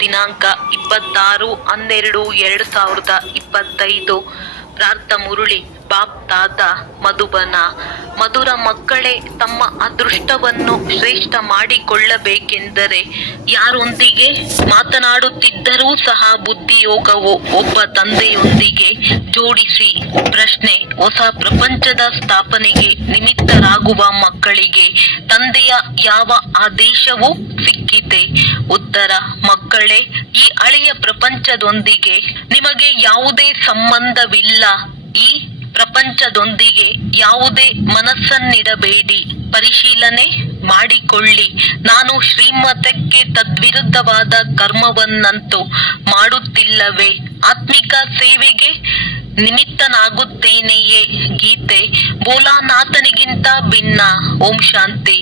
ದಿನಾಂಕ 26/12/2025. ಪ್ರಾರ್ಥ ಮುರುಳಿ ಬಾಪ್ ತಾತ ಮಧುಬನ. ಮಧುರ ಮಕ್ಕಳೇ, ತಮ್ಮ ಅದೃಷ್ಟವನ್ನು ಶ್ರೇಷ್ಠ ಮಾಡಿಕೊಳ್ಳಬೇಕೆಂದರೆ ಯಾರೊಂದಿಗೆ ಮಾತನಾಡುತ್ತಿದ್ದರೂ ಸಹ ಬುದ್ಧಿಯೋಗವು ಒಬ್ಬ ತಂದೆಯೊಂದಿಗೆ ಜೋಡಿಸಿ. ಪ್ರಶ್ನೆ: ಹೊಸ ಪ್ರಪಂಚದ ಸ್ಥಾಪನೆಗೆ ನಿಮಿತ್ತರಾಗುವ ಮಕ್ಕಳಿಗೆ ತಂದೆಯ ಯಾವ ಆದೇಶವು ಸಿಕ್ಕಿದೆ? ಉತ್ತರ: ಮಕ್ಕಳೇ, ಈ ಹಳೆಯ ಪ್ರಪಂಚದೊಂದಿಗೆ ನಿಮಗೆ ಯಾವುದೇ ಸಂಬಂಧವಿಲ್ಲ. ಈ ಪ್ರಪಂಚದೊಂದಿಗೆ ಯಾವುದೇ ಮನಸ್ಸನ್ನಿಡಬೇಡಿ. ಪರಿಶೀಲನೆ ಮಾಡಿಕೊಳ್ಳಿ. ನಾನು ಶ್ರೀಮತಕ್ಕೆ ತದ್ವಿರುದ್ಧವಾದ ಕರ್ಮವನ್ನಂತೂ ಮಾಡುತ್ತಿಲ್ಲವೇ? ಆತ್ಮಿಕ ಸೇವೆಗೆ ನಿಮಿತ್ತನಾಗುತ್ತೇನೆಯೇ? ಗೀತೆ ಭೋಲಾನಾಥನಿಗಿಂತ ಭಿನ್ನ. ಓಂ ಶಾಂತಿ.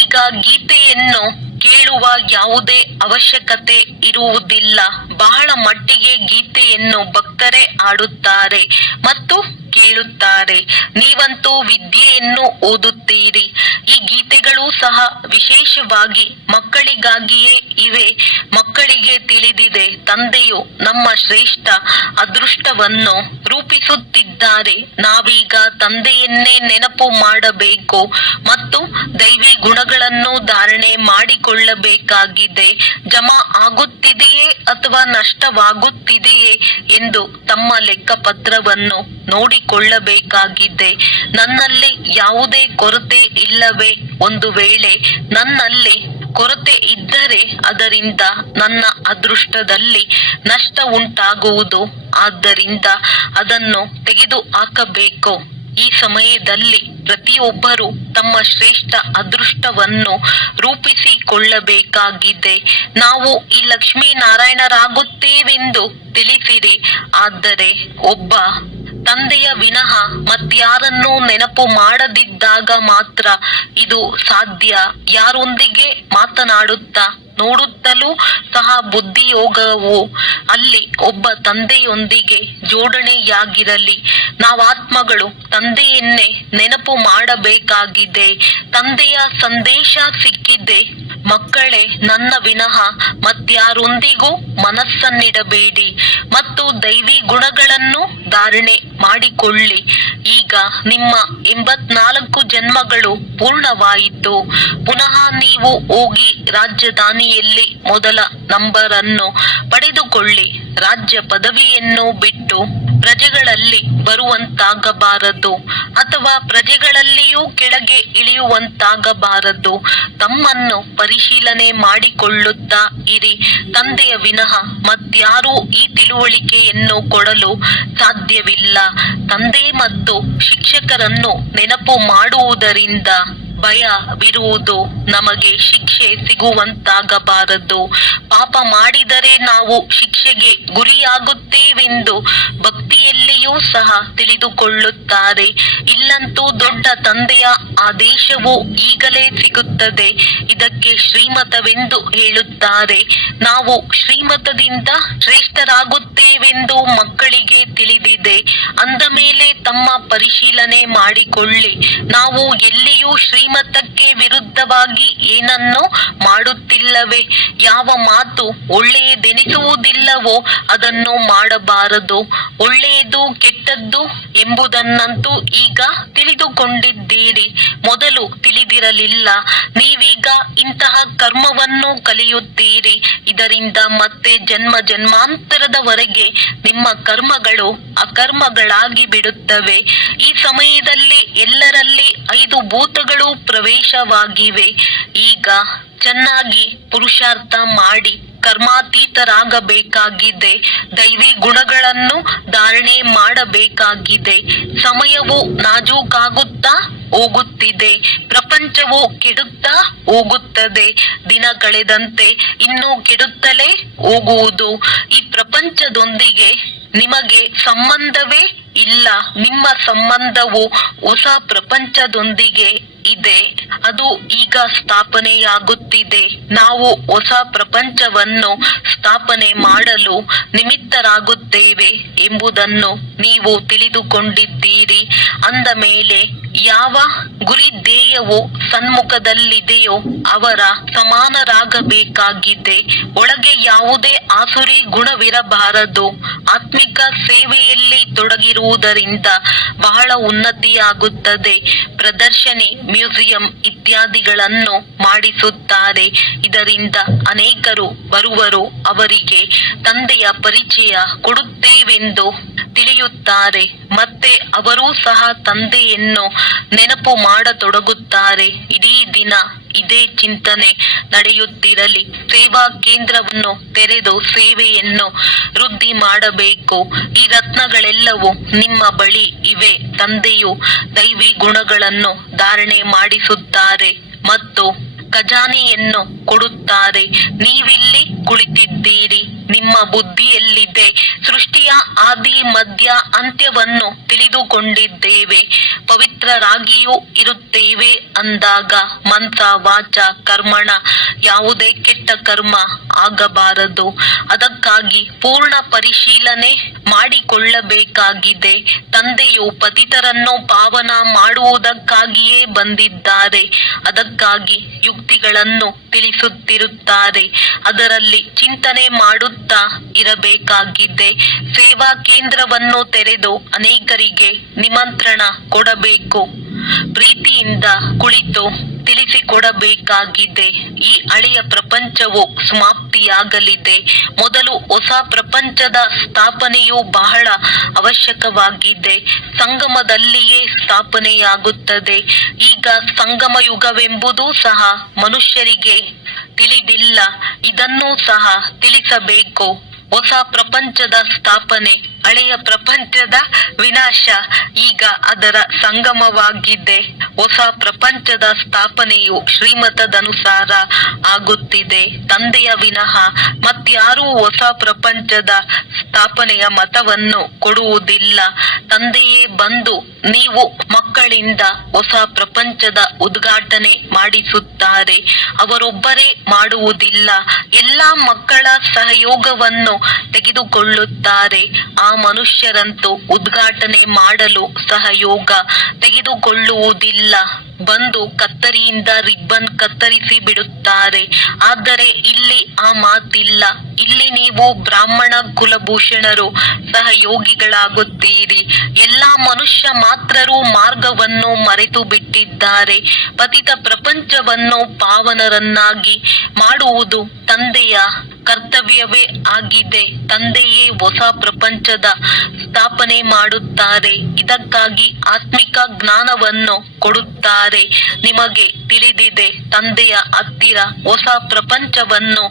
ಈಗ ಗೀತೆಯನ್ನು ಕೇಳುವ ಯಾವುದೇ ಅವಶ್ಯಕತೆ ಇರುವುದಿಲ್ಲ. ಬಹಳ ಮಟ್ಟಿಗೆ ಗೀತೆಯನ್ನು ಭಕ್ತರೇ ಆಡುತ್ತಾರೆ ಮತ್ತು ಕೇಳುತ್ತಾರೆ. ನೀವಂತೂ ವಿದ್ಯೆಯನ್ನು ಓದುತ್ತೀರಿ. ಈ ಗೀತೆಗಳು ಸಹ ವಿಶೇಷವಾಗಿ ಮಕ್ಕಳಿಗಾಗಿಯೇ ಇವೆ. ಮಕ್ಕಳಿಗೆ ತಿಳಿದಿದೆ, ತಂದೆಯು ನಮ್ಮ ಶ್ರೇಷ್ಠ ಅದೃಷ್ಟವನ್ನು ರೂಪಿಸುತ್ತಿದ್ದಾರೆ. ನಾವೀಗ ತಂದೆಯನ್ನೇ ನೆನಪು ಮಾಡಬೇಕು ಮತ್ತು ದೈವಿ ಗುಣಗಳನ್ನು ಧಾರಣೆ ಮಾಡಿಕೊಳ್ಳಬೇಕಾಗಿದೆ. ಜಮಾ ಆಗುತ್ತಿದೆಯೇ ಅಥವಾ ನಷ್ಟವಾಗುತ್ತಿದೆಯೇ ಎಂದು ತಮ್ಮ ಲೆಕ್ಕಪತ್ರವನ್ನು ನೋಡಿಕೊಳ್ಳಬೇಕಾಗಿದೆ. ನನ್ನಲ್ಲಿ ಯಾವುದೇ ಕೊರತೆ ಇಲ್ಲವೇ? ಒಂದು ವೇಳೆ ನನ್ನಲ್ಲಿ ಕೊರತೆ ಇದ್ದರೆ ಅದರಿಂದ ನನ್ನ ಅದೃಷ್ಟದಲ್ಲಿ ನಷ್ಟ ಉಂಟಾಗುವುದು. ಆದ್ದರಿಂದ ಅದನ್ನು ತೆಗೆದು ಹಾಕಬೇಕು. ಈ ಸಮಯದಲ್ಲಿ ಪ್ರತಿಯೊಬ್ಬರೂ ತಮ್ಮ ಶ್ರೇಷ್ಠ ಅದೃಷ್ಟವನ್ನು ರೂಪಿಸಿಕೊಳ್ಳಬೇಕಾಗಿದೆ. ನಾವು ಈ ಲಕ್ಷ್ಮೀನಾರಾಯಣರಾಗುತ್ತೇವೆಂದು ತಿಳಿಸಿರಿ. ಆದರೆ ಒಬ್ಬ ತಂದೆಯ ವಿನಃ ಮತ್ಯಾರನ್ನೂ ನೆನಪು ಮಾಡದಿದ್ದಾಗ ಮಾತ್ರ ಇದು ಸಾಧ್ಯ. ಯಾರೊಂದಿಗೆ ಮಾತನಾಡುತ್ತಾ ನೋಡುತ್ತಲೂ ಸಹ ಬುದ್ಧಿಯೋಗವು ಅಲ್ಲಿ ಒಬ್ಬ ತಂದೆಯೊಂದಿಗೆ ಜೋಡಣೆಯಾಗಿರಲಿ. ನಾವಾತ್ಮಗಳು ತಂದೆಯನ್ನೇ ನೆನಪು ಮಾಡಬೇಕಾಗಿದೆ. ತಂದೆಯ ಸಂದೇಶ ಸಿಕ್ಕಿದೆ. ಮಕ್ಕಳೇ, ನನ್ನ ವಿನಃ ಮತ್ಯಾರೊಂದಿಗೂ ಮನಸ್ಸನ್ನಿಡಬೇಡಿ ಮತ್ತು ದೈವಿ ಗುಣಗಳನ್ನು ಧಾರಣೆ ಮಾಡಿಕೊಳ್ಳಿ. ಈಗ ನಿಮ್ಮ 84 ಜನ್ಮಗಳು ಪೂರ್ಣವಾಯಿತು. ಪುನಃ ನೀವು ಹೋಗಿ ರಾಜಧಾನಿಯಲ್ಲಿ ಮೊದಲ ನಂಬರನ್ನು ಪಡೆದುಕೊಳ್ಳಿ. ರಾಜ್ಯ ಪದವಿಯನ್ನು ಬಿಟ್ಟು ಪ್ರಜೆಗಳಲ್ಲಿ ಬರುವಂತಾಗಬಾರದು ಅಥವಾ ಪ್ರಜೆಗಳಲ್ಲಿಯೂ ಕೆಳಗೆ ಇಳಿಯುವಂತಾಗಬಾರದು. ತಮ್ಮನ್ನು ಪರಿಶೀಲನೆ ಮಾಡಿಕೊಳ್ಳುತ್ತಾ ಇರಿ. ತಂದೆಯ ವಿನಃ ಮತ್ಯಾರೂ ಈ ತಿಳುವಳಿಕೆಯನ್ನು ಕೊಡಲು ಸಾಧ್ಯವಿಲ್ಲ. ತಂದೆ ಮತ್ತು ಶಿಕ್ಷಕರನ್ನು ನೆನಪು ಮಾಡುವುದರಿಂದ ಭಯವಿರುವುದು. ನಮಗೆ ಶಿಕ್ಷೆ ಸಿಗುವಂತಾಗಬಾರದು. ಪಾಪ ಮಾಡಿದರೆ ನಾವು ಶಿಕ್ಷೆಗೆ ಗುರಿಯಾಗುತ್ತೇವೆಂದು ಭಕ್ತಿಯಲ್ಲಿಯೂ ಸಹ ತಿಳಿದುಕೊಳ್ಳುತ್ತಾರೆ. ಇಲ್ಲಂತೂ ದೊಡ್ಡ ತಂದೆಯ ಆದೇಶವು ಈಗಲೇ ಸಿಗುತ್ತದೆ. ಇದಕ್ಕೆ ಶ್ರೀಮತವೆಂದು ಹೇಳುತ್ತಾರೆ. ನಾವು ಶ್ರೀಮತದಿಂದ ಶ್ರೇಷ್ಠರಾಗುತ್ತೇವೆಂದು ಮಕ್ಕಳಿಗೆ ತಿಳಿದಿದೆ. ಅಂದ ಮೇಲೆ ತಮ್ಮ ಪರಿಶೀಲನೆ ಮಾಡಿಕೊಳ್ಳಿ. ನಾವು ಎಲ್ಲಿಯೂ ಶ್ರೀಮತಕ್ಕೆ ವಿರುದ್ಧವಾಗಿ ಏನನ್ನೂ ಮಾಡುತ್ತಿಲ್ಲವೇ? ಯಾವ ಮಾತು ಒಳ್ಳೆಯದೆನಿಸುವುದಿಲ್ಲವೋ ಅದನ್ನು ಮಾಡಬಾರದು. ಒಳ್ಳೆಯದು ಕೆಟ್ಟದ್ದು ಎಂಬುದನ್ನಂತೂ ಈಗ ತಿಳಿದುಕೊಂಡಿದ್ದೀರಿ. ಮೊದಲು ತಿಳಿದಿರಲಿಲ್ಲ. ನೀವೀಗ ಇಂತಹ ಕರ್ಮವನ್ನು ಕಲಿಯುತ್ತೀರಿ. ಇದರಿಂದ ಮತ್ತೆ ಜನ್ಮ ಜನ್ಮಾಂತರದವರೆಗೆ ನಿಮ್ಮ ಕರ್ಮಗಳು ಅಕರ್ಮಗಳಾಗಿ ಬಿಡುತ್ತವೆ. ಈ ಸಮಯದಲ್ಲಿ ಎಲ್ಲರಲ್ಲಿ 5 ಭೂತಗಳು ಪ್ರವೇಶವಾಗಿವೆ. ಈಗ ಚೆನ್ನಾಗಿ ಪುರುಷಾರ್ಥ ಮಾಡಿ ಕರ್ಮಾತೀತರಾಗಬೇಕಾಗಿದೆ. ದೈವಿ ಗುಣಗಳನ್ನು ಧಾರಣೆ ಮಾಡಬೇಕಾಗಿದೆ. ಸಮಯವು ನಾಜೂಕಾಗುತ್ತಾ ಹೋಗುತ್ತಿದೆ. ಪ್ರಪಂಚವು ಕೆಡುತ್ತಾ ಹೋಗುತ್ತದೆ. ದಿನ ಕಳೆದಂತೆ ಇನ್ನೂ ಕೆಡುತ್ತಲೇ ಹೋಗುವುದು. ಈ ಪ್ರಪಂಚದೊಂದಿಗೆ ನಿಮಗೆ ಸಂಬಂಧವೇ ಇಲ್ಲ. ನಿಮ್ಮ ಸಂಬಂಧವು ಹೊಸ ಪ್ರಪಂಚದೊಂದಿಗೆ ಇದೆ. ಅದು ಈಗ ಸ್ಥಾಪನೆಯಾಗುತ್ತಿದೆ. ನಾವು ಹೊಸ ಪ್ರಪಂಚವನ್ನು ಸ್ಥಾಪನೆ ಮಾಡಲು ನಿಮಿತ್ತರಾಗುತ್ತೇವೆ ಎಂಬುದನ್ನು ನೀವು ತಿಳಿದುಕೊಂಡಿದ್ದೀರಿ. ಅಂದ ಮೇಲೆ ಯಾವ ಗುರಿ ಧ್ಯೇಯವು ಸನ್ಮುಖದಲ್ಲಿದೆಯೋ ಅವರ ಸಮಾನರಾಗಬೇಕಾಗಿದೆ. ಒಳಗೆ ಯಾವುದೇ ಆಸುರಿ ಗುಣವಿರಬಾರದು. ಆತ್ಮಿಕ ಸೇವೆಯಲ್ಲಿ ತೊಡಗಿರುವುದರಿಂದ ಬಹಳ ಉನ್ನತಿಯಾಗುತ್ತದೆ. ಪ್ರದರ್ಶನೆ, ಮ್ಯೂಸಿಯಂ ಇತ್ಯಾದಿಗಳನ್ನು ಮಾಡಿಸುತ್ತಾರೆ. ಇದರಿಂದ ಅನೇಕರು ಬರುವರು. ಅವರಿಗೆ ತಂದೆಯ ಪರಿಚಯ ಕೊಡುತ್ತೇವೆಂದು ತಿಳಿಯುತ್ತಾರೆ. ಮತ್ತೆ ಅವರೂ ಸಹ ತಂದೆಯನ್ನು ನೆನಪು ಮಾಡತೊಡಗುತ್ತಾರೆ. ಇಡೀ ದಿನ ಇದೇ ಚಿಂತನೆ ನಡೆಯುತ್ತಿರಲಿ. ಸೇವಾ ಕೇಂದ್ರವನ್ನು ತೆರೆದು ಸೇವೆಯನ್ನು ವೃದ್ಧಿ ಮಾಡಬೇಕು. ಈ ರತ್ನಗಳೆಲ್ಲವೂ ನಿಮ್ಮ ಬಳಿ ಇವೆ. ತಂದೆಯು ದೈವಿ ಗುಣಗಳನ್ನು ಧಾರಣೆ ಮಾಡಿಸುತ್ತಾರೆ ಮತ್ತು ಖಜಾನೆಯನ್ನು ಕೊಡುತ್ತಾರೆ. ನೀವಿಲ್ಲಿ ಕುಳಿತಿದ್ದೀರಿ. ನಿಮ್ಮ ಬುದ್ಧಿಯಲ್ಲಿದೆ. ಸೃಷ್ಟಿಯ ಆದಿ ಮಧ್ಯ ಅಂತ್ಯವನ್ನು ತಿಳಿದುಕೊಂಡಿದ್ದೇವೆ. ಪವಿತ್ರರಾಗಿಯೂ ಇರುತ್ತೇವೆ ಅಂದಾಗ ಮನಸ ವಾಚ ಕರ್ಮಣ ಯಾವುದೇ ಕೆಟ್ಟ ಕರ್ಮ ಆಗಬಾರದು. ಅದಕ್ಕಾಗಿ ಪೂರ್ಣ ಪರಿಶೀಲನೆ ಮಾಡಿಕೊಳ್ಳಬೇಕಾಗಿದೆ. ತಂದೆಯು ಪತಿತರನ್ನು ಪಾವನ ಮಾಡುವುದಕ್ಕಾಗಿಯೇ ಬಂದಿದ್ದಾರೆ. ಅದಕ್ಕಾಗಿ ಯುಕ್ತಿಗಳನ್ನು ತಿಳಿಸುತ್ತಿರುತ್ತಾರೆ. ಅದರಲ್ಲಿ ಚಿಂತನೆ ಮಾಡುತ್ತಾ ಇರಬೇಕಾಗಿದೆ. ಸೇವಾ ಕೇಂದ್ರವನ್ನು ತೆರೆದು ಅನೇಕರಿಗೆ ನಿಮಂತ್ರಣ ಕೊಡಬೇಕು. ಪ್ರೀತಿಯಿಂದ ಕುಳಿತು ತಿಳಿಸಿಕೊಡಬೇಕಾಗಿದೆ. ಈ ಹಳೆಯ ಪ್ರಪಂಚವು ಸಮಾಪ್ತಿಯಾಗಲಿದೆ. ಮೊದಲು ಹೊಸ ಪ್ರಪಂಚದ ಸ್ಥಾಪನೆಯು ಬಹಳ ಅವಶ್ಯಕವಾಗಿದೆ. ಸಂಗಮದಲ್ಲಿಯೇ ಸ್ಥಾಪನೆಯಾಗುತ್ತದೆ. ಈಗ ಸಂಗಮ ಯುಗವೆಂಬುದು ಸಹ ಮನುಷ್ಯರಿಗೆ ತಿಳಿದಿಲ್ಲ. ಇದನ್ನೂ ಸಹ ತಿಳಿಸಬೇಕು. ಹೊಸ ಪ್ರಪಂಚದ ಸ್ಥಾಪನೆ, ಹಳೆಯ ಪ್ರಪಂಚದ ವಿನಾಶ ಈಗ ಅದರ ಸಂಗಮವಾಗಿದೆ. ಹೊಸ ಪ್ರಪಂಚದ ಸ್ಥಾಪನೆಯು ಶ್ರೀಮತದನುಸಾರ ಆಗುತ್ತಿದೆ. ತಂದೆಯ ವಿನಃ ಮತ್ಯಾರೂ ಹೊಸ ಪ್ರಪಂಚದ ಸ್ಥಾಪನೆಯ ಮತವನ್ನು ಕೊಡುವುದಿಲ್ಲ. ತಂದೆಯೇ ಬಂದು ನೀವು ಮಕ್ಕಳಿಂದ ಹೊಸ ಪ್ರಪಂಚದ ಉದ್ಘಾಟನೆ ಮಾಡಿಸುತ್ತಾರೆ. ಅವರೊಬ್ಬರೇ ಮಾಡುವುದಿಲ್ಲ. ಎಲ್ಲಾ ಮಕ್ಕಳ ಸಹಯೋಗವನ್ನು ತೆಗೆದುಕೊಳ್ಳುತ್ತಾರೆ. ಆ ಮನುಷ್ಯರಂತೂ ಉದ್ಘಾಟನೆ ಮಾಡಲು ಸಹಯೋಗ ತೆಗೆದುಕೊಳ್ಳುವುದಿಲ್ಲ. ಬಂದು ಕತ್ತರಿಯಿಂದ ರಿಬ್ಬನ್ ಕತ್ತರಿಸಿ ಬಿಡುತ್ತಾರೆ. ಆದರೆ ಇಲ್ಲಿ ಆ ಮಾತಿಲ್ಲ. ಇಲ್ಲಿ ನೀವು ಬ್ರಾಹ್ಮಣ ಕುಲಭೂಷಣರು ಸಹಯೋಗಿಗಳಾಗುತ್ತೀರಿ. ಎಲ್ಲಾ ಮನುಷ್ಯ ಮಾತ್ರರು ಮಾರ್ಗವನ್ನು ಮರೆತು ಬಿಟ್ಟಿದ್ದಾರೆ. ಪತಿತ ಪ್ರಪಂಚವನ್ನು ಪಾವನರನ್ನಾಗಿ ಮಾಡುವುದು ತಂದೆಯ ಕರ್ತವ್ಯವೇ ಆಗಿದೆ. ತಂದೆಯೇ ಹೊಸ ಪ್ರಪಂಚದ ಸ್ಥಾಪನೆ ಮಾಡುತ್ತಾರೆ. ಇದಕ್ಕಾಗಿ ಆತ್ಮಿಕ ಜ್ಞಾನವನ್ನು ಕೊಡುತ್ತಾರೆ. ನಿಮಗೆ ತಿಳಿದಿದೆ, ತಂದೆಯ ಹತ್ತಿರ ಹೊಸ ಪ್ರಪಂಚವನ್ನು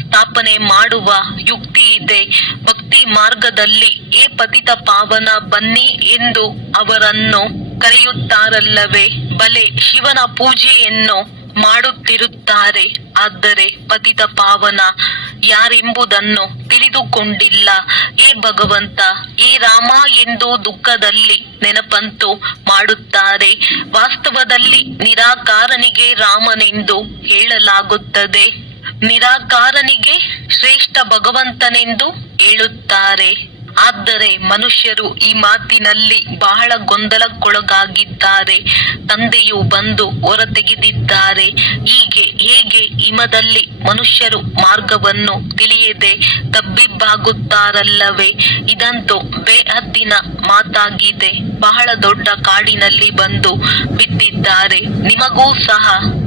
ಸ್ಥಾಪನೆ ಮಾಡುವ ಯುಕ್ತಿ ಇದೆ. ಭಕ್ತಿ ಮಾರ್ಗದಲ್ಲಿ ಏ ಪತಿತ ಪಾವನ ಬನ್ನಿ ಎಂದು ಅವರನ್ನು ಕರೆಯುತ್ತಾರಲ್ಲವೇ? ಬಲೆ ಶಿವನ ಪೂಜೆಯನ್ನು ಮಾಡುತ್ತಿರುತ್ತಾರೆ. ಆದರೆ ಪತಿತ ಪಾವನ ಯಾರೆಂಬುದನ್ನು ತಿಳಿದುಕೊಂಡಿಲ್ಲ. ಏ ಭಗವಂತ, ಏ ರಾಮ ಎಂದು ದುಃಖದಲ್ಲಿ ನೆನಪಂತೂ ಮಾಡುತ್ತಾರೆ. ವಾಸ್ತವದಲ್ಲಿ ನಿರಾಕಾರನಿಗೆ ರಾಮನೆಂದು ಹೇಳಲಾಗುತ್ತದೆ. ನಿರಾಕಾರನಿಗೆ ಶ್ರೇಷ್ಠ ಭಗವಂತನೆಂದು ಹೇಳುತ್ತಾರೆ. ಆದರೆ ಮನುಷ್ಯರು ಈ ಮಾತಿನಲ್ಲಿ ಬಹಳ ಗೊಂದಲಕ್ಕೊಳಗಾಗಿದ್ದಾರೆ. ತಂದೆಯು ಬಂದು ಹೊರತೆಗೆದಿದ್ದಾರೆ. ಹೀಗೆ ಹೇಗೆ ಹಿಮದಲ್ಲಿ ಮನುಷ್ಯರು ಮಾರ್ಗವನ್ನು ತಿಳಿಯದೆ ತಬ್ಬಿಬ್ಬಾಗುತ್ತಾರಲ್ಲವೇ? ಇದಂತೂ ಬೇಹದ್ದಿನ ಮಾತಾಗಿದೆ. ಬಹಳ ದೊಡ್ಡ ಕಾಡಿನಲ್ಲಿ ಬಂದು ಬಿದ್ದಿದ್ದಾರೆ. ನಿಮಗೂ ಸಹ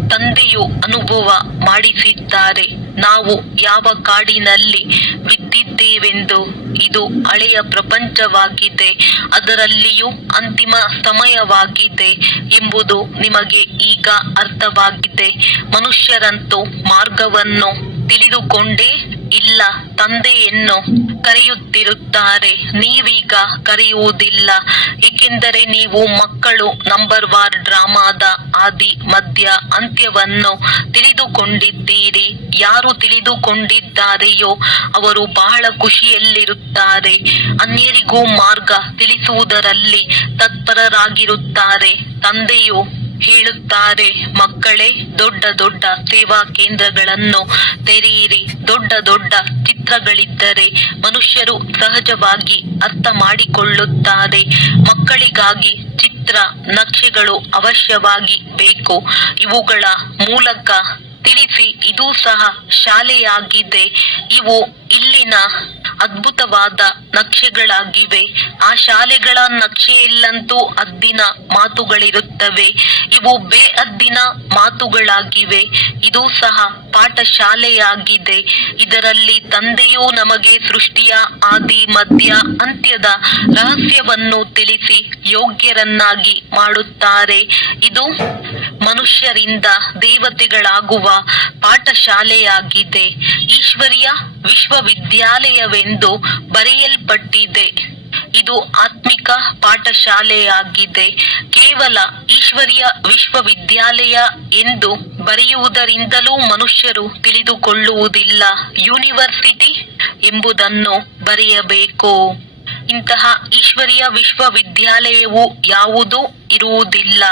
ತಂದೆಯು ಅನುಭವ ಮಾಡಿಸಿದ್ದಾರೆ. ನಾವು ಯಾವ ಕಾಡಿನಲ್ಲಿ ಬಿದ್ದಿದ್ದೇವೆಂದು. ಇದು ಹಳೆಯ ಪ್ರಪಂಚವಾಗಿದೆ. ಅದರಲ್ಲಿಯೂ ಅಂತಿಮ ಸಮಯವಾಗಿದೆ ಎಂಬುದು ನಿಮಗೆ ಈಗ ಅರ್ಥವಾಗಿದೆ. ಮನುಷ್ಯರಂತೂ ಮಾರ್ಗವನ್ನು ತಿಳಿದುಕೊಂಡೇ ಇಲ್ಲ. ತಂದೆಯನ್ನು ಕರೆಯುತ್ತಿರುತ್ತಾರೆ. ನೀವೀಗ ಕರೆಯುವುದಿಲ್ಲ. ಏಕೆಂದರೆ ನೀವು ಮಕ್ಕಳು ನಂಬರ್ ವಾರ್ ಡ್ರಾಮಾದ ಆದಿ ಮಧ್ಯ ಅಂತ್ಯವನ್ನು ತಿಳಿದುಕೊಂಡಿದ್ದೀರಿ. ಯಾರು ತಿಳಿದುಕೊಂಡಿದ್ದಾರೆಯೋ ಅವರು ಬಹಳ ಖುಷಿಯಲ್ಲಿರುತ್ತಾರೆ. ಅನ್ಯರಿಗೂ ಮಾರ್ಗ ತಿಳಿಸುವುದರಲ್ಲಿ ತತ್ಪರರಾಗಿರುತ್ತಾರೆ. ತಂದೆಯು ಹೇಳುತ್ತಾರೆ, ಮಕ್ಕಳೇ, ದೊಡ್ಡ ದೊಡ್ಡ ಸೇವಾ ಕೇಂದ್ರಗಳನ್ನು ತೆರೆಯಿರಿ. ದೊಡ್ಡ ದೊಡ್ಡ ಚಿತ್ರಗಳಿದ್ದರೆ ಮನುಷ್ಯರು ಸಹಜವಾಗಿ ಅರ್ಥ ಮಾಡಿಕೊಳ್ಳುತ್ತಾರೆ. ಮಕ್ಕಳಿಗಾಗಿ ಚಿತ್ರ ನಕ್ಷೆಗಳು ಅವಶ್ಯವಾಗಿ ಬೇಕು. ಇವುಗಳ ಮೂಲಕ ತಿಳಿಸಿ. ಇದು ಸಹ ಶಾಲೆಯಾಗಿದೆ. ಇವು ಇಲ್ಲಿನ ಅದ್ಭುತವಾದ ನಕ್ಷೆಗಳಾಗಿವೆ. ಆ ಶಾಲೆಗಳ ನಕ್ಷೆಯಲ್ಲಂತೂ ಹದ್ದಿನ ಮಾತುಗಳಿರುತ್ತವೆ. ಇವು ಬೇಹದ್ದಿನ ಮಾತುಗಳಾಗಿವೆ. ಇದು ಸಹ ಪಾಠಶಾಲೆಯಾಗಿದೆ. ಇದರಲ್ಲಿ ತಂದೆಯು ನಮಗೆ ಸೃಷ್ಟಿಯ ಆದಿ ಮಧ್ಯ ಅಂತ್ಯದ ರಹಸ್ಯವನ್ನು ತಿಳಿಸಿ ಯೋಗ್ಯರನ್ನಾಗಿ ಮಾಡುತ್ತಾರೆ. ಇದು ಮನುಷ್ಯರಿಂದ ದೇವತೆಗಳಾಗುವ ಪಾಠಶಾಲೆಯಾಗಿದೆ. ಈಶ್ವರಿಯ ವಿಶ್ವವಿದ್ಯಾಲಯವೆಂದು ಬರೆಯಲ್ಪಟ್ಟಿದೆ. ಇದು ಆತ್ಮಿಕ ಪಾಠಶಾಲೆಯಾಗಿದೆ. ಕೇವಲ ಈಶ್ವರಿಯ ವಿಶ್ವವಿದ್ಯಾಲಯ ಎಂದು ಬರೆಯುವುದರಿಂದಲೂ ಮನುಷ್ಯರು ತಿಳಿದುಕೊಳ್ಳುವುದಿಲ್ಲ. ಯೂನಿವರ್ಸಿಟಿ ಎಂಬುದನ್ನು ಬರೆಯಬೇಕು. ಇಂತಹ ಈಶ್ವರಿಯ ವಿಶ್ವವಿದ್ಯಾಲಯವು ಯಾವುದೂ ಇರುವುದಿಲ್ಲ.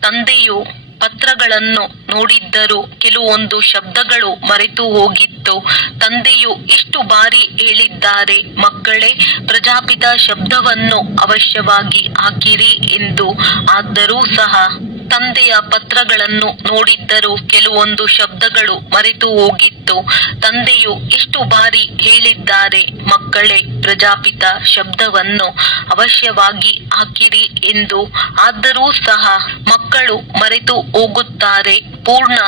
ತಂದೆಯು ಪತ್ರಗಳನ್ನು ನೋಡಿದ್ದರೂ ಕೆಲವೊಂದು ಶಬ್ದಗಳು ಮರೆತು ಹೋಗಿತ್ತು. ತಂದೆಯು ಇಷ್ಟು ಬಾರಿ ಹೇಳಿದ್ದಾರೆ, ಮಕ್ಕಳೇ, ಪ್ರಜಾಪಿತ ಶಬ್ದವನ್ನು ಅವಶ್ಯವಾಗಿ ಹಾಕಿರಿ ಎಂದು. ಆದರೂ ಸಹ ತಂದೆಯ ಪತ್ರಗಳನ್ನು ನೋಡಿದ್ದರೂ ಕೆಲವೊಂದು ಶಬ್ದಗಳು ಮರೆತು ಹೋಗಿತ್ತು. ತಂದೆಯು ಇಷ್ಟು ಬಾರಿ ಹೇಳಿದ್ದಾರೆ, ಮಕ್ಕಳೇ, ಪ್ರಜಾಪಿತ ಶಬ್ದವನ್ನು ಅವಶ್ಯವಾಗಿ ಹಾಕಿರಿ ಎಂದು. ಆದರೂ ಸಹ ಮಕ್ಕಳು ಮರೆತು ಹೋಗುತ್ತಾರೆ. ಪೂರ್ಣ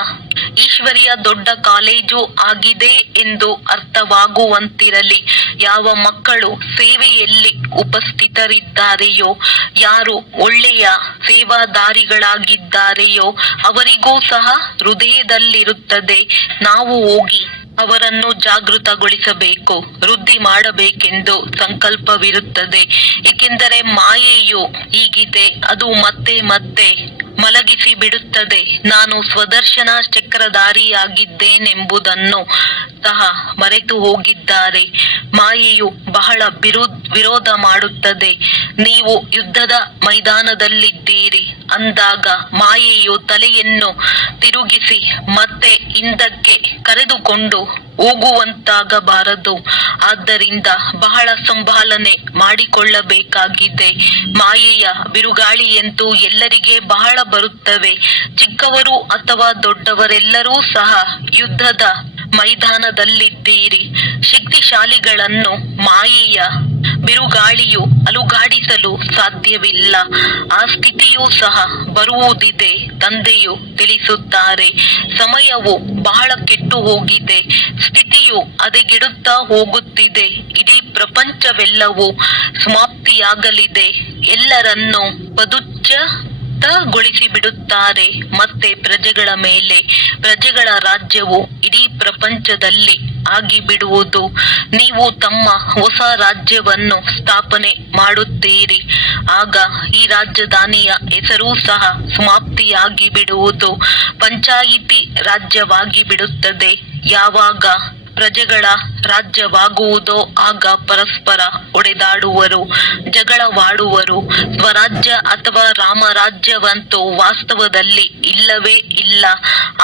ಈಶ್ವರಿಯ ದೊಡ್ಡ ಕಾಲೇಜು ಆಗಿದೆ ಎಂದು ಅರ್ಥವಾಗುವಂತಿರಲಿ. ಯಾವ ಮಕ್ಕಳು ಸೇವೆಯಲ್ಲಿ ಉಪಸ್ಥಿತರಿದ್ದಾರೆಯೋ, ಯಾರು ಒಳ್ಳೆಯ ಸೇವಾದಾರಿಗಳಾಗಿದ್ದಾರೆಯೋ ಅವರಿಗೂ ಸಹ ಹೃದಯದಲ್ಲಿರುತ್ತದೆ, ನಾವು ಹೋಗಿ ಅವರನ್ನು ಜಾಗೃತಗೊಳಿಸಬೇಕು, ವೃದ್ಧಿ ಮಾಡಬೇಕೆಂದು ಸಂಕಲ್ಪವಿರುತ್ತದೆ. ಏಕೆಂದರೆ ಮಾಯೆಯು ಹೀಗಿದೆ, ಅದು ಮತ್ತೆ ಮತ್ತೆ ಮಲಗಿಸಿ ಬಿಡುತ್ತದೆ. ನಾನು ಸ್ವದರ್ಶನ ಚಕ್ರಧಾರಿಯಾಗಿದ್ದೇನೆಂಬುದನ್ನು ಸಹ ಮರೆತು ಹೋಗಿದ್ದಾರೆ. ಮಾಯೆಯು ಬಹಳ ವಿರೋಧ ಮಾಡುತ್ತದೆ. ನೀವು ಯುದ್ಧದ ಮೈದಾನದಲ್ಲಿದ್ದೀರಿ ಅಂದಾಗ ಮಾಯೆಯು ತಲೆಯನ್ನು ತಿರುಗಿಸಿ ಮತ್ತೆ ಹಿಂದಕ್ಕೆ ಕರೆದುಕೊಂಡು ಹೋಗುವಂತಾಗಬಾರದು. ಆದ್ದರಿಂದ ಬಹಳ ಸಂಭಾಲನೆ ಮಾಡಿಕೊಳ್ಳಬೇಕಾಗಿದೆ. ಮಾಯೆಯ ಬಿರುಗಾಳಿಯಂತೂ ಎಲ್ಲರಿಗೆ ಬಹಳ ಬರುತ್ತವೆ. ಚಿಕ್ಕವರು ಅಥವಾ ದೊಡ್ಡವರೆಲ್ಲರೂ ಸಹ ಯುದ್ಧದ ಮೈದಾನದಲ್ಲಿದ್ದೀರಿ. ಶಕ್ತಿಶಾಲಿಗಳನ್ನು ಮಾಯೆಯ ಬಿರುಗಾಳಿಯು ಅಲುಗಾಡಿಸಲು ಸಾಧ್ಯವಿಲ್ಲ. ಆ ಸ್ಥಿತಿಯೂ ಸಹ ಬರುವುದಿದೆ. ತಂದೆಯು ತಿಳಿಸುತ್ತಾರೆ, ಸಮಯವು ಬಹಳ ಕೆಟ್ಟು ಹೋಗಿದೆ. ಸ್ಥಿತಿಯು ಹದಗೆಡುತ್ತಾ ಹೋಗುತ್ತಿದೆ. ಇಡೀ ಪ್ರಪಂಚವೆಲ್ಲವೂ ಸಮಾಪ್ತಿಯಾಗಲಿದೆ. ಎಲ್ಲರನ್ನೂ ಗೊಳಿಸಿಬಿಡುತ್ತಾರೆ. ಮತ್ತೆ ಪ್ರಜೆಗಳ ಮೇಲೆ ಪ್ರಜೆಗಳ ರಾಜ್ಯವು ಇಡೀ ಪ್ರಪಂಚದಲ್ಲಿ ಆಗಿಬಿಡುವುದು. ನೀವು ತಮ್ಮ ಹೊಸ ರಾಜ್ಯವನ್ನು ಸ್ಥಾಪನೆ ಮಾಡುತ್ತೀರಿ. ಆಗ ಈ ರಾಜಧಾನಿಯ ಹೆಸರೂ ಸಹ ಸಮಾಪ್ತಿಯಾಗಿ ಬಿಡುವುದು. ಪಂಚಾಯಿತಿ ರಾಜ್ಯವಾಗಿ ಬಿಡುತ್ತದೆ. ಯಾವಾಗ ಪ್ರಜೆಗಳ ರಾಜ್ಯವಾಗುವುದೋ ಆಗ ಪರಸ್ಪರ ಹೊಡೆದಾಡುವರು, ಜಗಳವಾಡುವರು. ಸ್ವರಾಜ್ಯ ಅಥವಾ ರಾಮರಾಜ್ಯವಂತೂ ವಾಸ್ತವದಲ್ಲಿ ಇಲ್ಲವೇ ಇಲ್ಲ.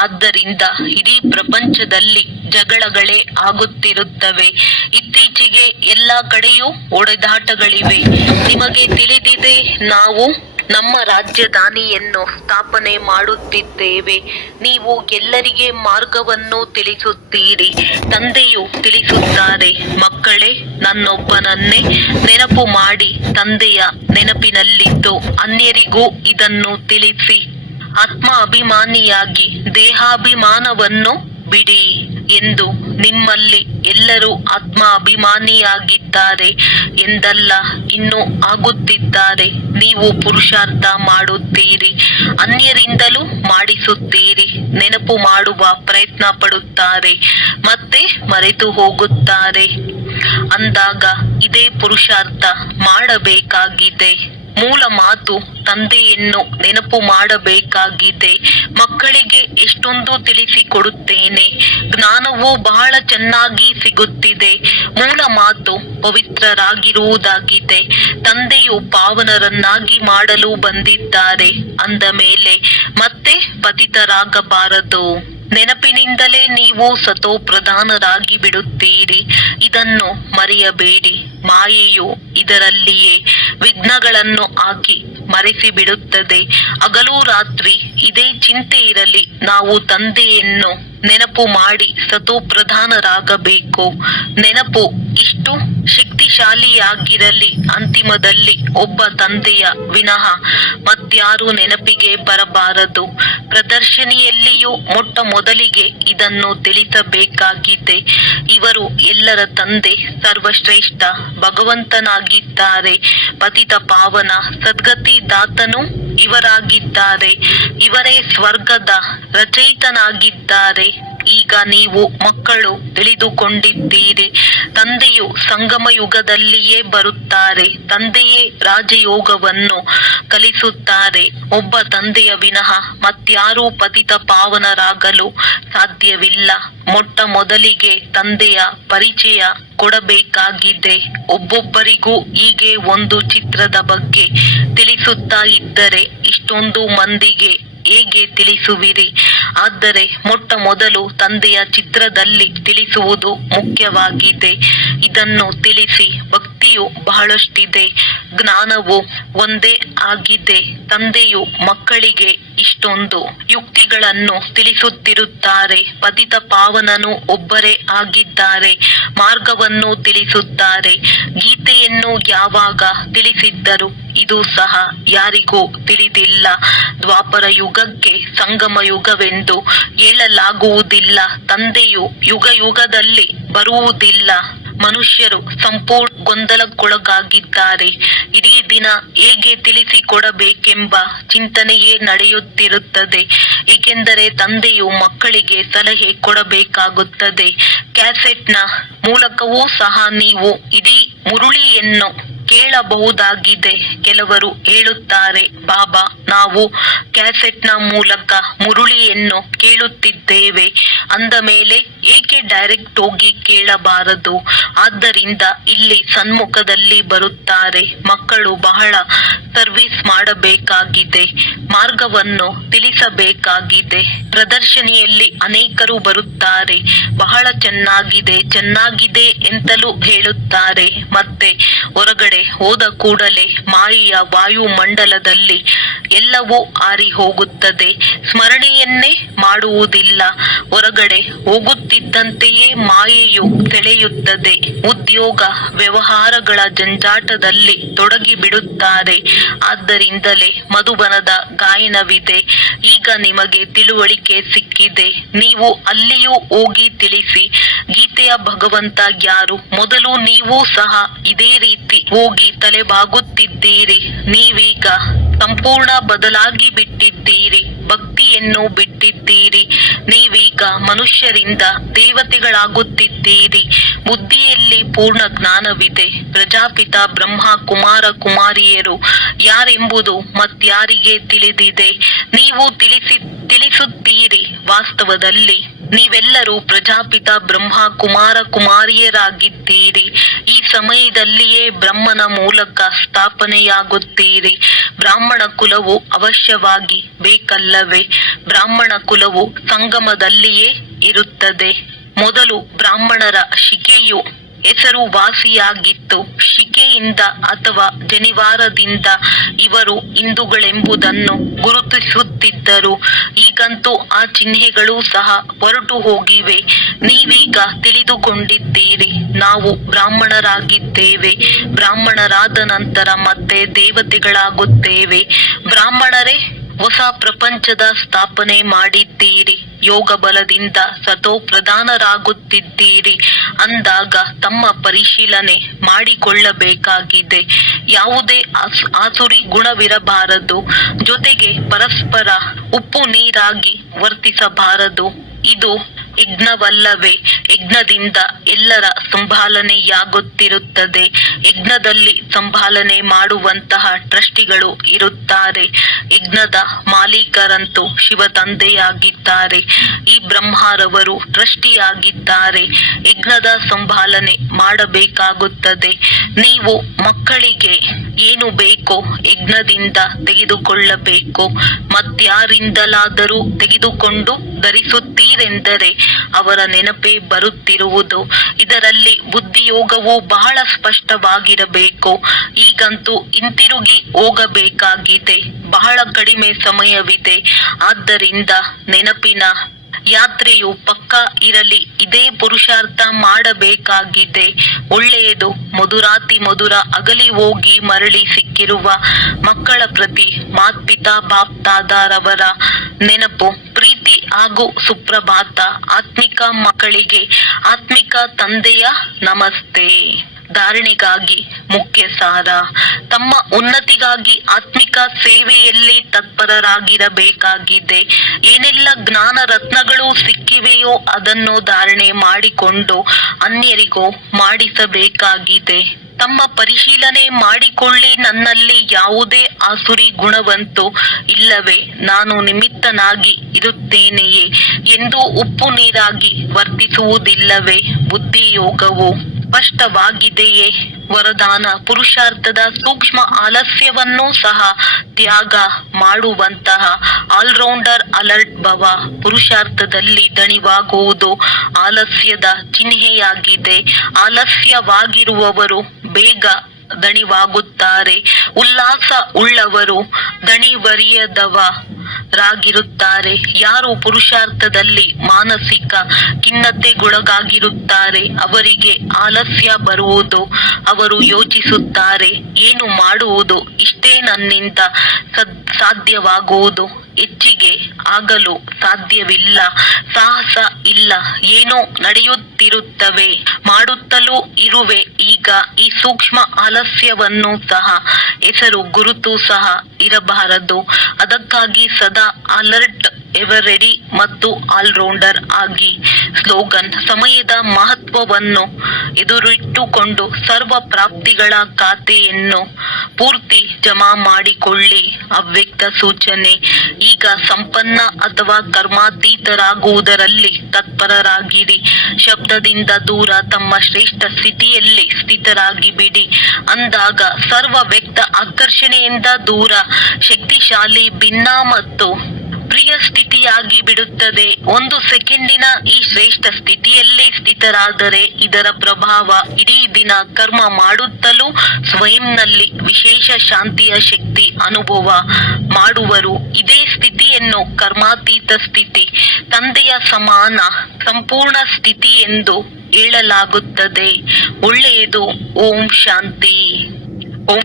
ಆದ್ದರಿಂದ ಇಡೀ ಪ್ರಪಂಚದಲ್ಲಿ ಜಗಳಗಳೇ ಆಗುತ್ತಿರುತ್ತವೆ. ಇತ್ತೀಚೆಗೆ ಎಲ್ಲಾ ಕಡೆಯೂ ಹೊಡೆದಾಟಗಳಿವೆ. ನಿಮಗೆ ತಿಳಿದಿದೆ, ನಾವು ನಮ್ಮ ರಾಜಧಾನಿಯನ್ನು ಸ್ಥಾಪನೆ ಮಾಡುತ್ತಿದ್ದೇವೆ. ನೀವು ಎಲ್ಲರಿಗೆ ಮಾರ್ಗವನ್ನು ತಿಳಿಸುತ್ತೀರಿ. ತಂದೆಯು ತಿಳಿಸುತ್ತಾರೆ, ಮಕ್ಕಳೇ, ನನ್ನೊಬ್ಬನನ್ನೇ ನೆನಪು ಮಾಡಿ ತಂದೆಯ ನೆನಪಿನಲ್ಲಿದ್ದು ಅನ್ಯರಿಗೂ ಇದನ್ನು ತಿಳಿಸಿ. ಆತ್ಮ ಅಭಿಮಾನಿಯಾಗಿ ದೇಹಾಭಿಮಾನವನ್ನು ಬಿಡಿ ಎಂದು. ನಿಮ್ಮಲ್ಲಿ ಎಲ್ಲರೂ ಆತ್ಮ ಅಭಿಮಾನಿಯಾಗಿದ್ದಾರೆ ಎಂದಲ್ಲ, ಇನ್ನೂ ಆಗುತ್ತಿದ್ದಾರೆ. ನೀವು ಪುರುಷಾರ್ಥ ಮಾಡುತ್ತೀರಿ, ಅನ್ಯರಿಂದಲೂ ಮಾಡಿಸುತ್ತೀರಿ. ನೆನಪು ಮಾಡುವ ಪ್ರಯತ್ನ ಪಡುತ್ತಾರೆ, ಮತ್ತೆ ಮರೆತು ಹೋಗುತ್ತಾರೆ. ಅಂದಾಗ ಇದೇ ಪುರುಷಾರ್ಥ ಮಾಡಬೇಕಾಗಿದೆ. ಮೂಲ ಮಾತು ತಂದೆಯನ್ನು ನೆನಪು ಮಾಡಬೇಕಾಗಿದೆ. ಮಕ್ಕಳಿಗೆ ಎಷ್ಟು ಇಷ್ಟೊಂದು ತಿಳಿಸಿಕೊಡುತ್ತೇನೆ. ಜ್ಞಾನವು ಬಹಳ ಚೆನ್ನಾಗಿ ಸಿಗುತ್ತಿದೆ. ಮೂಲ ಮಾತು ಪವಿತ್ರರಾಗಿರುವುದಾಗಿದೆ. ತಂದೆಯು ಪಾವನರನ್ನಾಗಿ ಮಾಡಲು ಬಂದಿದ್ದಾರೆ ಅಂದ ಮೇಲೆ ಮತ್ತೆ ಪತಿತರಾಗಬಾರದು. ನೆನಪಿನಿಂದಲೇ ನೀವು ಸತೋಪ್ರಧಾನರಾಗಿ ಬಿಡುತ್ತೀರಿ. ಇದನ್ನು ಮರೆಯಬೇಡಿ. ಮಾಯೆಯು ಇದರಲ್ಲಿಯೇ ವಿಘ್ನಗಳನ್ನು ಹಾಕಿ ಮರೆಸಿ ಬಿಡುತ್ತದೆ. ಹಗಲು ರಾತ್ರಿ ಇದೇ ಚಿಂತೆ ಇರಲಿ. ನಾವು ತಂದೆಯನ್ನು ನೆನಪು ಮಾಡಿ ಸತೋಪ್ರಧಾನರಾಗಬೇಕು. ನೆನಪು ಇಷ್ಟು ಶಕ್ತಿಶಾಲಿಯಾಗಿರಲಿ. ಅಂತಿಮದಲ್ಲಿ ಒಬ್ಬ ತಂದೆಯ ವಿನಃ ಮತ್ಯಾರು ನೆನಪಿಗೆ ಬರಬಾರದು. ಪ್ರದರ್ಶನಿಯಲ್ಲಿಯೂ ಮೊಟ್ಟ ಮೊದಲಿಗೆ ಇದನ್ನು ತಿಳಿಸಬೇಕಾಗಿದೆ. ಇವರು ಎಲ್ಲರ ತಂದೆ, ಸರ್ವಶ್ರೇಷ್ಠ ಭಗವಂತನಾಗಿದ್ದಾರೆ. ಪತಿತ ಪಾವನ ಸದ್ಗತಿ ದಾತನು ಇವರಾಗಿದ್ದಾರೆ. ಇವರೇ ಸ್ವರ್ಗದ ರಚಯಿತನಾಗಿದ್ದಾರೆ. ಈಗ ನೀವು ಮಕ್ಕಳು ತಿಳಿದುಕೊಂಡಿದ್ದೀರಿ. ತಂದೆಯು ಸಂಗಮ ಯುಗದಲ್ಲಿಯೇ ಬರುತ್ತಾರೆ. ತಂದೆಯೇ ರಾಜಯೋಗವನ್ನು ಕಲಿಸುತ್ತಾರೆ. ಒಬ್ಬ ತಂದೆಯ ವಿನಃ ಮತ್ಯಾರೂ ಪತಿತ ಪಾವನರಾಗಲು ಸಾಧ್ಯವಿಲ್ಲ. ಮೊಟ್ಟ ಮೊದಲಿಗೆ ತಂದೆಯ ಪರಿಚಯ ಕೊಡಬೇಕಾಗಿದೆ. ಒಬ್ಬೊಬ್ಬರಿಗೂ ಹೀಗೆ ಒಂದು ಚಿತ್ರದ ಬಗ್ಗೆ ತಿಳಿಸುತ್ತಾ ಇದ್ದರೆ ಇಷ್ಟೊಂದು ಮಂದಿಗೆ ಹೇಗೆ ತಿಳಿಸುವಿರಿ? ಆದರೆ ಮೊಟ್ಟ ಮೊದಲು ತಂದೆಯ ಚಿತ್ರದಲ್ಲಿ ತಿಳಿಸುವುದು ಮುಖ್ಯವಾಗಿದೆ. ಇದನ್ನು ತಿಳಿಸಿ. ಭಕ್ತಿಯು ಬಹಳಷ್ಟಿದೆ, ಜ್ಞಾನವು ಒಂದೇ ಆಗಿದೆ. ತಂದೆಯು ಮಕ್ಕಳಿಗೆ ಇಷ್ಟೊಂದು ಯುಕ್ತಿಗಳನ್ನು ತಿಳಿಸುತ್ತಿರುತ್ತಾರೆ. ಪತಿತ ಪಾವನನು ಒಬ್ಬರೇ ಆಗಿದ್ದಾರೆ. ಮಾರ್ಗವನ್ನು ತಿಳಿಸುತ್ತಾರೆ. ಗೀತೆಯನ್ನು ಯಾವಾಗ ತಿಳಿಸಿದ್ದರು? ಇದು ಸಹ ಯಾರಿಗೂ ತಿಳಿದಿಲ್ಲ. ದ್ವಾಪರ ಯುಗಕ್ಕೆ ಸಂಗಮ ಯುಗವೆಂದು ಹೇಳಲಾಗುವುದಿಲ್ಲ. ತಂದೆಯು ಯುಗ ಯುಗದಲ್ಲಿ ಬರುವುದಿಲ್ಲ. ಮನುಷ್ಯರು ಸಂಪೂರ್ಣ ಗೊಂದಲಕ್ಕೊಳಗಾಗಿದ್ದಾರೆ. ಇಡೀ ದಿನ ಹೇಗೆ ತಿಳಿಸಿಕೊಡಬೇಕೆಂಬ ಚಿಂತನೆಯೇ ನಡೆಯುತ್ತಿರುತ್ತದೆ. ಏಕೆಂದರೆ ತಂದೆಯು ಮಕ್ಕಳಿಗೆ ಸಲಹೆ ಕೊಡಬೇಕಾಗುತ್ತದೆ. ಕ್ಯಾಸೆಟ್ನ ಮೂಲಕವೂ ಸಹ ನೀವು ಇಡೀ ಮುರುಳಿಯನ್ನು ಕೇಳಬಹುದಾಗಿದೆ. ಕೆಲವರು ಹೇಳುತ್ತಾರೆ, ಬಾಬಾ, ನಾವು ಕ್ಯಾಸೆಟ್ನ ಮೂಲಕ ಮುರುಳಿಯನ್ನು ಕೇಳುತ್ತಿದ್ದೇವೆ. ಅಂದ ಮೇಲೆ ಏಕೆ ಡೈರೆಕ್ಟ್ ಹೋಗಿ ಕೇಳಬಾರದು? ಆದ್ದರಿಂದ ಇಲ್ಲಿ ಸನ್ಮುಖದಲ್ಲಿ ಬರುತ್ತಾರೆ. ಮಕ್ಕಳು ಬಹಳ ಸರ್ವಿಸ್ ಮಾಡಬೇಕಾಗಿದೆ. ಮಾರ್ಗವನ್ನು ತಿಳಿಸಬೇಕಾಗಿದೆ. ಪ್ರದರ್ಶನಿಯಲ್ಲಿ ಅನೇಕರು ಬರುತ್ತಾರೆ. ಬಹಳ ಚೆನ್ನಾಗಿದೆ ಚೆನ್ನಾಗಿದೆ ಎಂತಲೂ ಹೇಳುತ್ತಾರೆ. ಮತ್ತೆ ಹೊರಗಡೆ ಹೋದ ಕೂಡಲೇ ಮಾಯೆಯ ವಾಯುಮಂಡಲದಲ್ಲಿ ಎಲ್ಲವೂ ಆರಿ ಹೋಗುತ್ತದೆ. ಸ್ಮರಣೆಯನ್ನೇ ಮಾಡುವುದಿಲ್ಲ. ಹೊರಗಡೆ ಹೋಗುತ್ತಿದ್ದಂತೆಯೇ ಮಾಯೆಯು ಸೆಳೆಯುತ್ತದೆ. ಉದ್ಯೋಗ ವ್ಯವಹಾರಗಳ ಜಂಜಾಟದಲ್ಲಿ ತೊಡಗಿ ಬಿಡುತ್ತಾರೆ. ಆದ್ದರಿಂದಲೇ ಮಧುಬನದ ಗಾಯನವಿದೆ. ಈಗ ನಿಮಗೆ ತಿಳುವಳಿಕೆ ಸಿಕ್ಕಿದೆ. ನೀವು ಅಲ್ಲಿಯೂ ಹೋಗಿ ತಿಳಿಸಿ. ಗೀತೆಯ ಭಗವಂತ ಯಾರು? ಮೊದಲು ನೀವು ಸಹ ಇದೇ ರೀತಿ ಹೋಗಿ ತಲೆಬಾಗುತ್ತಿದ್ದೀರಿ. ನೀವೀಗ ಸಂಪೂರ್ಣ ಬದಲಾಗಿ ಬಿಟ್ಟಿದ್ದೀರಿ. ಭಕ್ತಿಯನ್ನು ಬಿಟ್ಟಿದ್ದೀರಿ. ನೀವೀಗ ಮನುಷ್ಯರಿಂದ ದೇವತೆಗಳಾಗುತ್ತಿದ್ದೀರಿ. ಬುದ್ಧಿಯಲ್ಲಿ ಪೂರ್ಣ ಜ್ಞಾನವಿದೆ. ಪ್ರಜಾಪಿತ ಬ್ರಹ್ಮ ಕುಮಾರ ಕುಮಾರಿಯರು ಯಾರೆಂಬುದು ಮತ್ಯಾರಿಗೆ ತಿಳಿದಿದೆ? ನೀವು ತಿಳಿಸುತ್ತೀರಿ. ವಾಸ್ತವದಲ್ಲಿ ನೀವೆಲ್ಲರೂ ಪ್ರಜಾಪಿತ ಬ್ರಹ್ಮ ಕುಮಾರ ಕುಮಾರಿಯರಾಗಿದ್ದೀರಿ. ಈ ಸಮಯದಲ್ಲಿಯೇ ಬ್ರಹ್ಮನ ಮೂಲಕ ಸ್ಥಾಪನೆಯಾಗುತ್ತೀರಿ. ಬ್ರಾಹ್ಮಣ ಕುಲವು ಅವಶ್ಯವಾಗಿ ಬೇಕಲ್ಲವೇ? ಬ್ರಾಹ್ಮಣ ಕುಲವು ಸಂಗಮದಲ್ಲಿಯೇ ಇರುತ್ತದೆ. ಮೊದಲು ಬ್ರಾಹ್ಮಣರ ಶಿಖೆಯು ಹೆಸರುವಾಸಿಯಾಗಿತ್ತು. ಶಿಖೆಯಿಂದ ಅಥವಾ ಜನಿವಾರದಿಂದ ಇವರು ಹಿಂದೂಗಳೆಂಬುದನ್ನು ಗುರುತಿಸುತ್ತಿದ್ದರು. ಈಗಂತೂ ಆ ಚಿಹ್ನೆಗಳು ಸಹ ಹೊರಟು ಹೋಗಿವೆ. ನೀವೀಗ ತಿಳಿದುಕೊಂಡಿದ್ದೀರಿ, ನಾವು ಬ್ರಾಹ್ಮಣರಾಗಿದ್ದೇವೆ. ಬ್ರಾಹ್ಮಣರಾದ ನಂತರ ಮತ್ತೆ ದೇವತೆಗಳಾಗುತ್ತೇವೆ. ಬ್ರಾಹ್ಮಣರೇ ಹೊಸ ಪ್ರಪಂಚದ ಸ್ಥಾಪನೆ ಮಾಡಿದ್ದೀರಿ. ಯೋಗ ಬಲದಿಂದ ಸತೋಪ್ರಧಾನರಾಗುತ್ತಿದ್ದೀರಿ. ಅಂದಾಗ ತಮ್ಮ ಪರಿಶೀಲನೆ ಮಾಡಿಕೊಳ್ಳಬೇಕಾಗಿದೆ. ಯಾವುದೇ ಆಸುರಿ ಗುಣವಿರಬಾರದು. ಜೊತೆಗೆ ಪರಸ್ಪರ ಉಪ್ಪು ನೀರಾಗಿ ವರ್ತಿಸಬಾರದು. ಇದು ಯಜ್ಞವಲ್ಲವೇ, ಯಜ್ಞದಿಂದ ಎಲ್ಲರ ಸಂಭಾಲನೆಯಾಗುತ್ತಿರುತ್ತದೆ. ಯಜ್ಞದಲ್ಲಿ ಸಂಭಾಲನೆ ಮಾಡುವಂತಹ ಟ್ರಸ್ಟಿಗಳು ಇರುತ್ತಾರೆ. ಯಜ್ಞದ ಮಾಲೀಕರಂತೂ ಶಿವ ತಂದೆಯಾಗಿದ್ದಾರೆ. ಈ ಬ್ರಹ್ಮರವರು ಟ್ರಸ್ಟಿಯಾಗಿದ್ದಾರೆ. ಯಜ್ಞದ ಸಂಭಾಲನೆ ಮಾಡಬೇಕಾಗುತ್ತದೆ. ನೀವು ಮಕ್ಕಳಿಗೆ ಏನು ಬೇಕೋ ಯಜ್ಞದಿಂದ ತೆಗೆದುಕೊಳ್ಳಬೇಕು. ಮತ್ಯಾರಿಂದಲಾದರೂ ತೆಗೆದುಕೊಂಡು ಧರಿಸುತ್ತೀರೆಂದರೆ ಅವರ ನೆನಪೇ ಬರುತ್ತಿರುವುದು. ಇದರಲ್ಲಿ ಬುದ್ಧಿಯೋಗವು ಬಹಳ ಸ್ಪಷ್ಟವಾಗಿರಬೇಕು. ಈಗಂತೂ ಹಿಂತಿರುಗಿ ಹೋಗಬೇಕಾಗಿದೆ. ಬಹಳ ಕಡಿಮೆ ಸಮಯವಿದೆ. ಆದ್ದರಿಂದ ನೆನಪಿನ ಯಾತ್ರೆಯು ಪಕ್ಕಾ ಇರಲಿ. ಇದೇ ಪುರುಷಾರ್ಥ ಮಾಡಬೇಕಾಗಿದೆ. ಒಳ್ಳೆಯದು. ಮಧುರಾತಿ ಮಧುರ ಅಗಲಿ ಹೋಗಿ ಮರಳಿ ಸಿಕ್ಕಿರುವ ಮಕ್ಕಳ ಪ್ರತಿ ಮಾತ್ಪಿತಾ ಬಾಪ್ದಾದಾರವರ ನೆನಪು, ಪ್ರೀತಿ ಹಾಗೂ ಸುಪ್ರಭಾತ. ಆತ್ಮಿಕ ಮಕ್ಕಳಿಗೆ ಆತ್ಮಿಕ ತಂದೆಯ ನಮಸ್ತೆ. ಧಾರಣೆಗಾಗಿ ಮುಖ್ಯ ಸಾರ. ತಮ್ಮ ಉನ್ನತಿಗಾಗಿ ಆತ್ಮಿಕ ಸೇವೆಯಲ್ಲಿ ತತ್ಪರರಾಗಿರಬೇಕಾಗಿದೆ. ಏನೆಲ್ಲ ಜ್ಞಾನ ರತ್ನಗಳು ಸಿಕ್ಕಿವೆಯೋ ಅದನ್ನು ಧಾರಣೆ ಮಾಡಿಕೊಂಡು ಅನ್ಯರಿಗೂ ಮಾಡಿಸಬೇಕಾಗಿದೆ. ತಮ್ಮ ಪರಿಶೀಲನೆ ಮಾಡಿಕೊಳ್ಳಿ. ನನ್ನಲ್ಲಿ ಯಾವುದೇ ಆಸುರಿ ಗುಣವಂತೂ ಇಲ್ಲವೇ? ನಾನು ನಿಮಿತ್ತನಾಗಿ ಇರುತ್ತೇನೆಯೇ ಎಂದು ಉಪ್ಪು ನೀರಾಗಿ ವರ್ತಿಸುವುದಿಲ್ಲವೇ? ಬುದ್ಧಿಯೋಗವು ಸ್ಪಷ್ಟವಾಗಿದೆಯೇ? ವರದಾನ ಪುರುಷಾರ್ಥದ ಸೂಕ್ಷ್ಮ ಆಲಸ್ಯವನ್ನು ಸಹ ತ್ಯಾಗ ಮಾಡುವಂತಹ ಆಲ್ರೌಂಡರ್ ಅಲರ್ಟ್ ಭವ. ಪುರುಷಾರ್ಥದಲ್ಲಿ ದಣಿವಾಗುವುದು ಆಲಸ್ಯದ ಚಿಹ್ನೆಯಾಗಿದೆ. ಆಲಸ್ಯವಾಗಿರುವವರು ಬೇಗ ದಣಿವಾಗುತ್ತಾರೆ. ಉಲ್ಲಾಸ ಉಳ್ಳವರು ದಣಿವರಿಯದವರಾಗಿರುತ್ತಾರೆ. ಯಾರು ಪುರುಷಾರ್ಥದಲ್ಲಿ ಮಾನಸಿಕ ಖಿನ್ನತೆಗೊಳಗಾಗಿರುತ್ತಾರೆ ಅವರಿಗೆ ಆಲಸ್ಯ ಬರುವುದು. ಅವರು ಯೋಚಿಸುತ್ತಾರೆ, ಏನು ಮಾಡುವುದು? ಇಷ್ಟೇ ನನ್ನಿಂದ ಸಾಧ್ಯವಾಗುವುದು. ಹೆಚ್ಚಿಗೆ ಆಗಲು ಸಾಧ್ಯವಿಲ್ಲ. ಸಾಹಸ ಇಲ್ಲ. ಏನೋ ನಡೆಯುತ್ತಿರುತ್ತವೆ. ಮಾಡುತ್ತಲೂ ಇರುವೆ. ಈಗ ಈ ಸೂಕ್ಷ್ಮ ಆಲಸ್ಯವನ್ನು ಸಹ ಹೆಸರು ಗುರುತು ಸಹ ಇರಬಾರದು. ಅದಕ್ಕಾಗಿ ಸದಾ ಅಲರ್ಟ್, ಎವರ್ ರೆಡಿ ಮತ್ತು ಆಲ್ರೌಂಡರ್ ಆಗಿ. ಸ್ಲೋಗನ್: ಸಮಯದ ಮಹತ್ವವನ್ನು ಎದುರಿಟ್ಟುಕೊಂಡು ಸರ್ವ ಪ್ರಾಪ್ತಿಗಳ ಖಾತೆಯನ್ನು ಪೂರ್ತಿ ಜಮಾ ಮಾಡಿಕೊಳ್ಳಿ. ಅವ್ಯಕ್ತ ಸೂಚನೆ: ಈಗ ಸಂಪನ್ನ ಅಥವಾ ಕರ್ಮಾತೀತರಾಗುವುದರಲ್ಲಿ ತತ್ಪರರಾಗಿರಿ. ಶಬ್ದದಿಂದ ದೂರ ತಮ್ಮ ಶ್ರೇಷ್ಠ ಸ್ಥಿತಿಯಲ್ಲಿ ಸ್ಥಿತರಾಗಿ ಬಿಡಿ. ಅಂದಾಗ ಸರ್ವ ವ್ಯಕ್ತ ಆಕರ್ಷಣೆಯಿಂದ ದೂರ ಶಕ್ತಿಶಾಲಿ, ಭಿನ್ನ ಮತ್ತು ಪ್ರಿಯ ಸ್ಥಿತಿಯಾಗಿ ಬಿಡುತ್ತದೆ. ಒಂದು ಸೆಕೆಂಡಿನ ಈ ಶ್ರೇಷ್ಠ ಸ್ಥಿತಿಯಲ್ಲಿ ಸ್ಥಿತರಾದರೆ ಇದರ ಪ್ರಭಾವ ಇಡೀ ದಿನ ಕರ್ಮ ಮಾಡುತ್ತಲೂ ಸ್ವಯಂನಲ್ಲಿ ವಿಶೇಷ ಶಾಂತಿಯ ಶಕ್ತಿ ಅನುಭವ ಮಾಡುವರು. ಇದೇ ಸ್ಥಿತಿಯನ್ನು ಕರ್ಮಾತೀತ ಸ್ಥಿತಿ, ತಂದೆಯ ಸಮಾನ ಸಂಪೂರ್ಣ ಸ್ಥಿತಿ ಎಂದು ಹೇಳಲಾಗುತ್ತದೆ. ಒಳ್ಳೆಯದು. ಓಂ ಶಾಂತಿ. ಓಂ